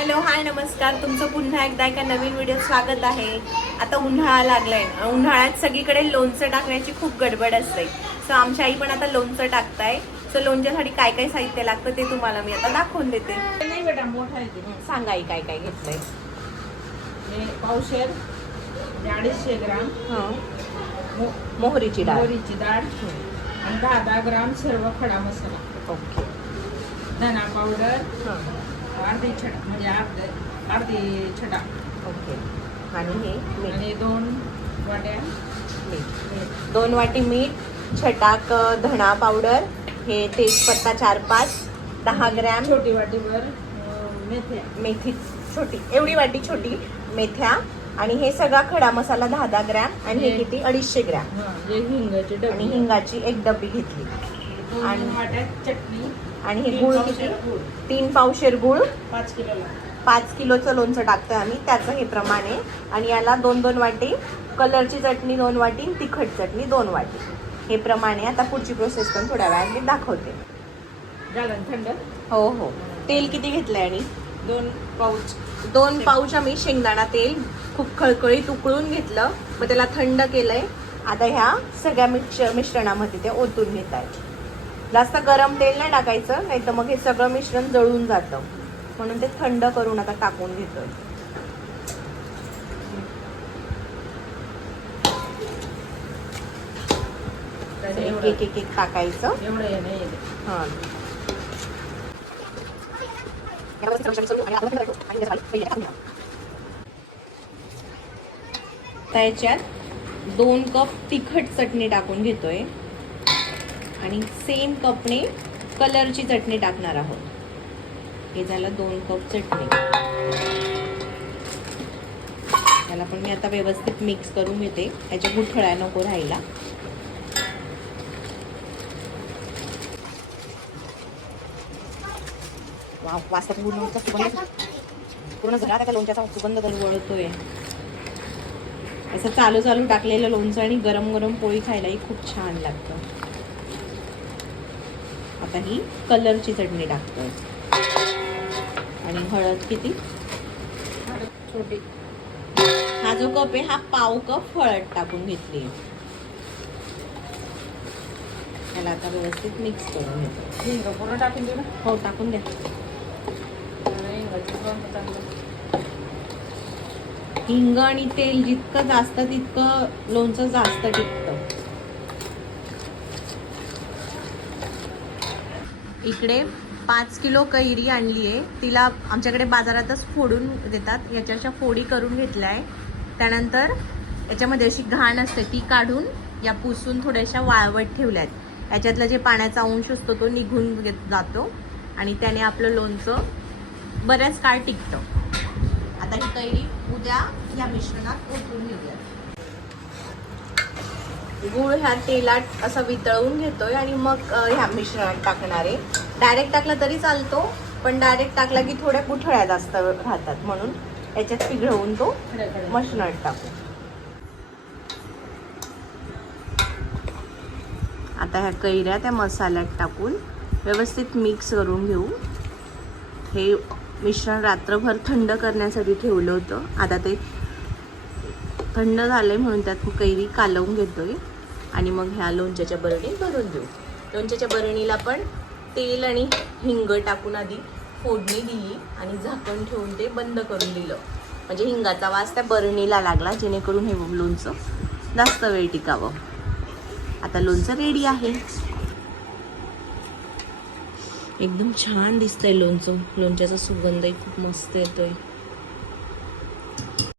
Hello hi नमस्कार, तुमचं पुन्हा एकदा एका नवीन व्हिडिओ स्वागत आहे. आता उन्हाळा लागलाय. उन्हाळ्यात सगळीकडे लोणचं टाकण्याची खूप गडबड असते. सो आमच्या आई पण आता लोणचं टाकताय. सो लोणच्यासाठी काय काय साहित्य लागतं ते तुम्हाला मी आता दाखवून देते. नाही बेटा, मोठा आहे ते. सांगा आई काय काय घेतलंय. हे पावशेर 250 ग्राम मोहरीची डाळ, मोहरीची डाळ आणि 10 ग्राम सर्व खडा मसाला. ओके. धना पावडर अर्धी छटा, म्हणजे अर्धी छटा. ओके. आणि हे मीठ, आणि 2 वाट्या मीठ, 2 वाटी मीठ, छटाक धणा पावडर, हे तेजपत्ता 4-5, 10 ग्रॅम छोटी वाटीभर मेथ्या. मेथी छोटी, एवढी वाटी छोटी मेथ्या, आणि हे सगळा खडा मसाला 10 ग्रॅम, आणि हे किती 250 ग्रॅम. हे हिंगाची आणि डबी, हिंगाची 1 डबी घेतली. 2 वाट्या चटणी, आणि हे 3 गुळ पावशेर किती, गूळ, 3 पावशेर गुळ. 5 किलोला 5 किलोचं लोणचं टाकतोय आम्ही, त्याचं हे प्रमाणे. आणि याला 2-2 वाटी कलरची चटणी, 2 वाटी तिखट चटणी 2 वाटी, हे प्रमाणे. आता पुढची प्रोसेस पण थोड्या वेळात मी दाखवते. झालं थंड. हो हो. तेल किती घेतलंय? आणि 2 पाऊच आम्ही शेंगदाणा तेल खूप खळखळीत उकळून घेतलं, मग त्याला थंड केलंय. आता ह्या सगळ्या मिश्रणामध्ये ते ओतून घेत आहे. जास्त गरम तेल नाही टाकायचं, नाही तर मग हे सगळं मिश्रण जळून जातं, म्हणून ते थंड करून आता टाकून घेतोय. एक एक एक टाकायचं. एवढं हे नाही. हा. त्याच्यात 2 कप तिखट चटणी टाकून घेतोय, आणि सेम कपने कलरची चटणी टाकणार आहोत. हे झालं 2 कप चटणी. त्याला पण मी आता व्यवस्थित मिक्स करून घेते, त्याच्या गुठळ्या नको राहायला. वाजता पूर्ण घरात आता लोणच्याचा सुगंध वळतोय. असं चालू चालू टाकलेलं लोणचं आणि गरम गरम पोळी खायलाही खूप छान लागतं. आता ही कलरची चटणी टाकतोय, आणि हळद किती, छोटी. हा जो कप आहे हा 1/2 कप हळद टाकून घेतली. त्याला आता व्यवस्थित मिक्स करून घेतो. हिंग पूर्ण टाकून देऊ ना? हो, टाकून द्या. हिंग आणि तेल जितकं जास्त तितकं लोणचं जास्त टिकतं. इकडे 5 किलो कैरी आणली आहे. तिला आमच्याकडे बाजारातच फोडून देतात. याच्या फोडी करून घेतल्या आहे. त्यानंतर याच्यामध्ये अशी घाण असते ती काढून या पुसून थोड्याशा वाळवट ठेवल्या आहेत. याच्यातला जे पाण्याचा अंश असतो तो निघून जातो, आणि त्याने आपलं लोणचं बऱ्याच काळ टिकतं. आता ही कैरी उद्या या मिश्रणात ओतून घेऊया. गूळ ह्या तेलात असं वितळवून घेतोय, आणि मग ह्या मिश्रणात टाकणार आहे. डायरेक्ट टाकला तरी चालतो, पण डायरेक्ट टाकला की थोड्या गुठळ्या जास्त राहतात, म्हणून याच्यात पिघळवून तो मिश्रणात टाकू. आता ह्या कैऱ्या त्या मसाल्यात टाकून व्यवस्थित मिक्स करून घेऊ. हे मिश्रण रात्रभर थंड करण्यासाठी ठेवलं होतं. आता ते थंड झालंय, म्हणून त्यात कैरी कालवून घेतोय, आणि मग ह्या लोणच्याच्या बरणीत भरून देऊ. लोणच्याच्या बरणीला पण तेल आणि हिंग टाकून आधी फोडणी दिली, आणि झाकण ठेवून ते बंद करून दिलं, म्हणजे हिंगाचा वास त्या बरणीला लागला, जेणेकरून हे लोणचं जास्त वेळ टिकावं. आता लोणचं रेडी आहे. एकदम छान दिसतंय लोणचं. लोणच्याचा सुगंधही खूप मस्त येतोय.